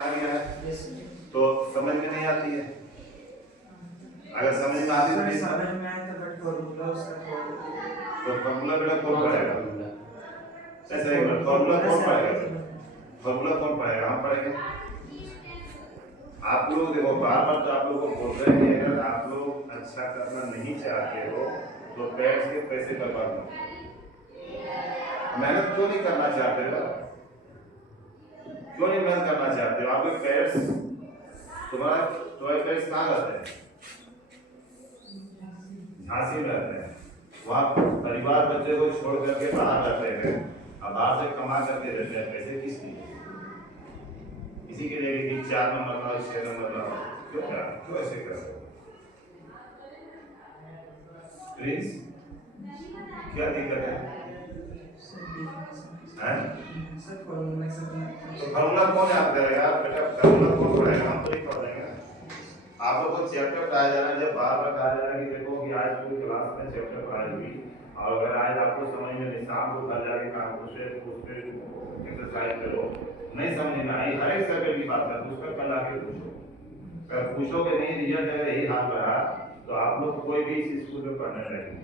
आ गया है तो समझ में नहीं आती है। अगर समझ में आती है समझ में आए तो बट फॉर्मूला उसका तो फॉर्मूला बेटा कौन पढ़ेगा? ऐसा ही बात, फॉर्मूला कौन पढ़ेगा? फॉर्मूला कौन पढ़ेगा? हम पढ़ेंगे। आप लोग देखो, बार बार तो आप लोग को बोल रहे हैं कि अगर आप लोग अच्छा करना नहीं चाहते हो तो पेरेंट्स के पैसे बर्बाद मत करो। मेहनत क्यों नहीं करना चाहते हो? क्यों नहीं मेहनत करना चाहते हो? आपके पेरेंट्स तुम्हारे पेरेंट्स कहाँ रहते हैं? झांसी में रहते हैं। वहाँ परिवार बच्चे को छोड़ करके बाहर रहते हैं, अब बाहर से कमा करके रहते हैं। पैसे किस लिए? इसी के लिए कि 4 नंबर लाओ, 6 नंबर लाओ। क्यों ऐसे कर रहे हो? प्लीज क्या दिक्कत है? सर फॉर्मूला कौन याद करेगा बेटा? फॉर्मूला कौन पढ़ेगा? हम तो नहीं पढ़ रहे हैं। आप लोग को चैप्टर पढ़ाया जा रहा है, जब बार बार कहा जा रहा है कि देखो कि आज पूरी क्लास में चैप्टर पढ़ाई हुई और अगर आज आपको समझ में नहीं, शाम को घर जाके काम उस पे एक्सरसाइज करो, नहीं समझ में आई, हर एक सब्जेक्ट की बात है, उसका कल आके पूछो। अगर पूछोगे नहीं, रिजल्ट अगर यही हाल रहा तो आप लोग कोई भी इस स्कूल में पढ़ने रहेंगे।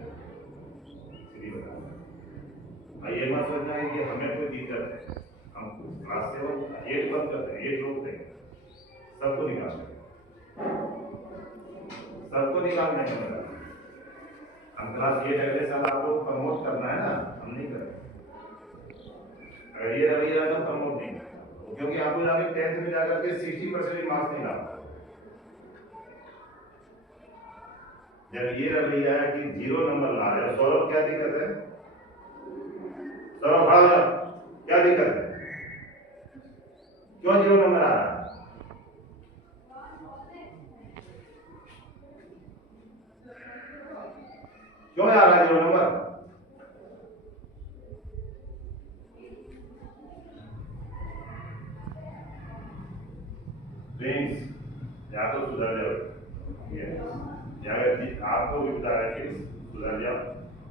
सीधी बता, ये मत सोचना है कि हमें कोई दिक्कत है, हम क्लास से एक बंद करते हैं, एक रोक देंगे, सबको निकाल देंगे, सबको निकालने का मतलब हम क्लास ये अगले साल आपको प्रमोट करना है ना, हम नहीं करेंगे। अगर ये रवैया तो प्रमोट नहीं करेंगे, क्योंकि आपको जाके 10th में जाकर के 60% मार्क्स नहीं ला पाए। जब ये रवैया है कि 0 नंबर ला रहे हो, सौरभ क्या दिक्कत है? सौरभ खड़ा हो जाओ, क्या दिक्कत है? क्यों 0 नंबर आ रहा है? क्यों आ रहा है 0 नंबर? प्लीज या तो सुधर जाओ, या आपको भी बता रहे हैं सुधर जाओ,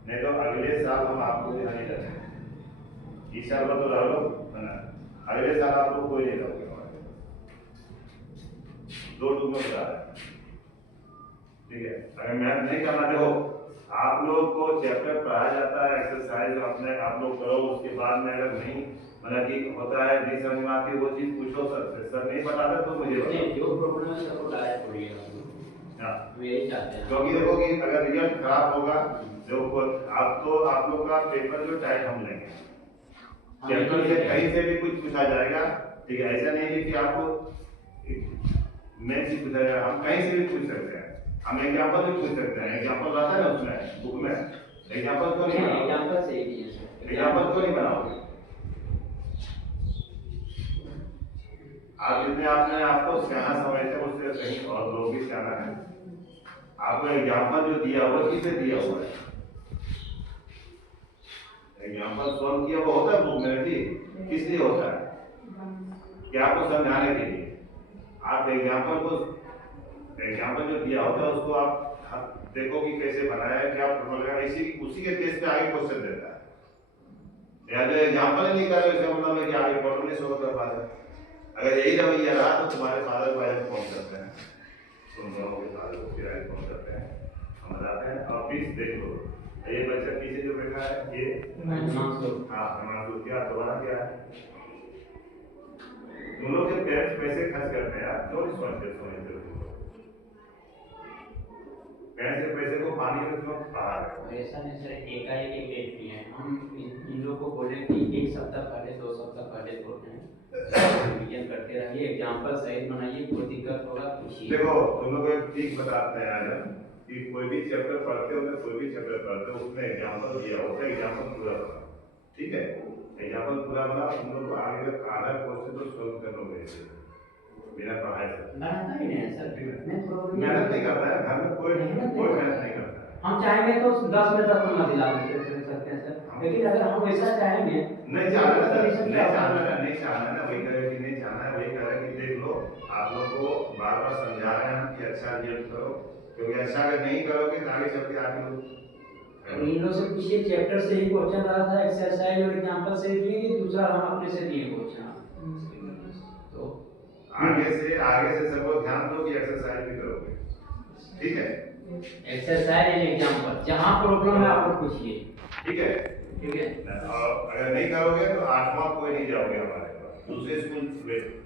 नहीं तो अगले साल हम आपको ध्यान नहीं रखेंगे। इस साल तो रह लो ना, अगले साल आप लोग कोई नहीं रहोगे। 2 में बता रहे हैं, ठीक है? अगर मेहनत नहीं करना, देखो आप लोग को चैप्टर पढ़ाया जाता है, एक्सरसाइज अपने आप लोग करो, उसके बाद में अगर नहीं मतलब कि होता है, नहीं समझ में आती वो चीज पूछो सर से, सर नहीं बताते तो मुझे बताओ। जो प्रॉब्लम है सबको डायरेक्ट पढ़िएगा, यही चाहते हैं। क्योंकि देखो कि अगर रिजल्ट खराब होगा, देखो आप लोग का पेपर जो टाइम हम लेंगे, चैप्टर से कहीं से भी कुछ पूछा जाएगा, ठीक है? ऐसा नहीं है कि आपको मेन चीज पूछा जाएगा, हम कहीं से भी पूछ सकते हैं, हम एग्जाम्पल भी पूछ सकते हैं। एग्जाम्पल रहता है ना उसमें बुक में, एग्जाम्पल क्यों नहीं बनाओगे? एग्जाम्पल से ही है, एग्जाम्पल क्यों नहीं बनाओगे? आप जितने आपने आपको सियाना समझते हैं उससे कहीं और लोग भी सियाना है। आपको एग्जाम्पल जो दिया हुआ किसे दिया हुआ है? एग्जाम्पल सॉल्व किया हुआ होता है बुक में जी, किस लिए होता है? कि आपको समझाने के लिए। आप एग्जाम्पल जो दिया होता है उसको आप देखो कि कैसे बनाया है, क्या प्रॉब्लम है, उसी के केस पे आगे क्वेश्चन देता है। या जो एग्जाम्पल नहीं कर रहे उसका मतलब है कि आगे प्रॉब्लम नहीं सॉल्व कर पा रहे। अगर यही रवैया रहा तो तुम्हारे फादर को आगे फोन करते हैं, तुम दोनों के फादर को फिर आगे फोन करते हैं, हम बताते हैं और प्लीज देख लो ये बच्चा पीछे जो बैठा है ये हाँ हिमांशु, क्या दोबारा क्या है? तुम लोग के पेरेंट्स पैसे खर्च करते हैं यार, क्यों नहीं समझते हो? पेरेंट्स के पैसे को पानी में क्यों बहा रहे हो? ऐसा नहीं सर, एकाएक एक डेट नहीं है, हम इन लोग को बोले कि 1 सप्ताह पहले 2 सप्ताह पहले बोलते हैं रिवीजन करते रहिए, एग्जाम्पल सही बनाइए, कोई दिक्कत होगा पूछिए। देखो तुम लोग एक ठीक बताते हैं आज कि कोई भी चैप्टर पढ़ते हो, कोई भी चैप्टर पढ़ते हो उसमें एग्जाम्पल दिया होता है, एग्जाम्पल पूरा बना, ठीक है? एग्जाम्पल पूरा बना, तुम लोग को आगे का आधा क्वेश्चन तो सॉल्व कर लोगे बिना पढ़ाए से। बनाता ही नहीं है सर, मेहनत नहीं करता है घर में, कोई मेहनत नहीं करता है। हम चाहेंगे तो 10 में 10 नंबर दिला सकते हैं सर, लेकिन अगर हम वैसा चाहेंगे नहीं चाहना ना, वही कहे कि नहीं चाहना है, वही कहे कि देख लो आप लोग को बार बार समझा रहे हैं हम कि अच्छा रिजल्ट करो, क्योंकि अच्छा अगर नहीं करोगे तो आगे चल के आप लोग इन लोग से पूछिए, चैप्टर से ही क्वेश्चन रहा था, एक्सरसाइज और एग्जांपल से दिए कि दूसरा हम अपने से दिए क्वेश्चन। तो आगे से सबको ध्यान दो कि एक्सरसाइज भी करोगे, ठीक है? एक्सरसाइज एंड एग्जाम्पल, जहाँ प्रॉब्लम है आप लोग पूछिए, ठीक है? ठीक है? और अगर नहीं करोगे तो 8वां कोई नहीं जाओगे हमारे पास, दूसरे स्कूल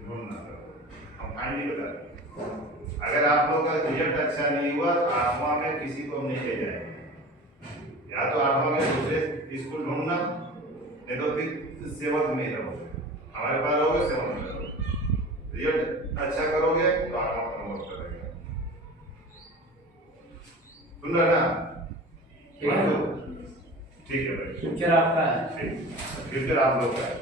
ढूंढना करोगे, हम फाइनली बता रहे हैं। अगर आप लोगों का रिजल्ट अच्छा नहीं हुआ तो 8वां में किसी को हम नहीं ले जाएंगे, या तो 8वां में दूसरे स्कूल ढूंढना, नहीं तो फिर 7th में रहोगे, हमारे पास रहोगे 7th में रहोगे। रिजल्ट अच्छा करोगे तो 8वां प्रमोट करेंगे, सुन रहे ना? ठीक है, ठीक है भाई, फ्यूचर आपका है। फ्यूचर आप लोग का है।